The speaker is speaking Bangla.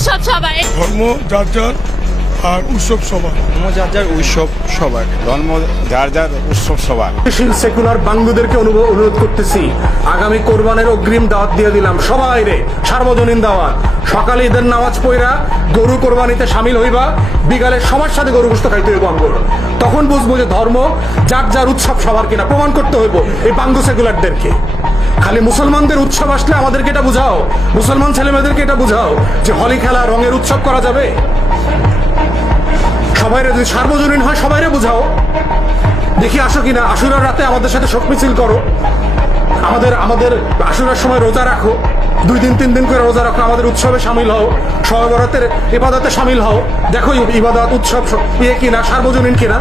উৎসব সবার ধর্ম যার যার আর উৎসব সবার ধর্ম যার যার উৎসব সবার ধর্ম যার যার উৎসব সবার সেকুলার বাঙ্গুদেরকে অনুরোধ করতেছি আগামী কোরবানের অগ্রিম দাওয়াত দিয়ে দিলাম সবাই রে সার্বজনীন দাওয়াত সকালে ঈদের নামাজ পড়া গরু কোরবানিতে সামিল হইবা বিকালে সবার সাথে গরু গোস্ত খাইতে হইব আঙ্গুর তখন বুঝবো যে ধর্ম যার যার উৎসব সবার কিনা প্রমাণ করতে হইব এই বাঙ্গু সেকুলারদেরকে খালি মুসলমানদের উৎসব আসলে আমাদেরকে এটা বুঝাও মুসলমান ছেলেমেয়েদেরকে এটা বুঝাও যে হলি খেলা রঙের উৎসব করা যাবে সবাই যদি সার্বজনীন হয় সবাইরে বুঝাও দেখি আসো কিনা আসুরার রাতে আমাদের সাথে শোক মিছিল করো আমাদের আমাদের আসুরার সময় রোজা রাখো দুই দিন তিন দিন করে রোজা রাখো আমাদের উৎসবে সামিল হও সহবরাতের ইবাদতে সামিল হও দেখো ইবাদত উৎসব ইয়ে কিনা সার্বজনীন কিনা